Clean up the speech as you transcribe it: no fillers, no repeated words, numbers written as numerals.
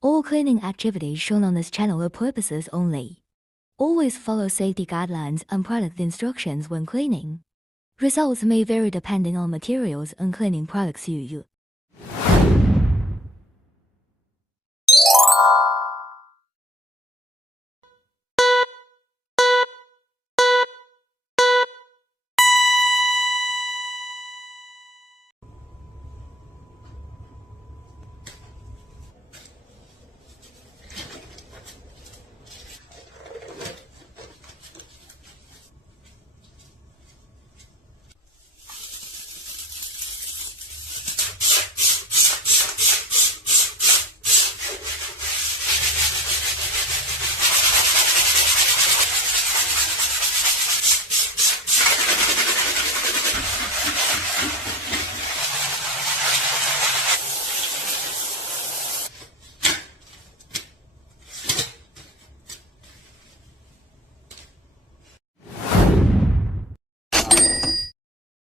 All cleaning activities shown on this channel are purposes only. Always follow safety guidelines and product instructions when cleaning. Results may vary depending on materials and cleaning products you use.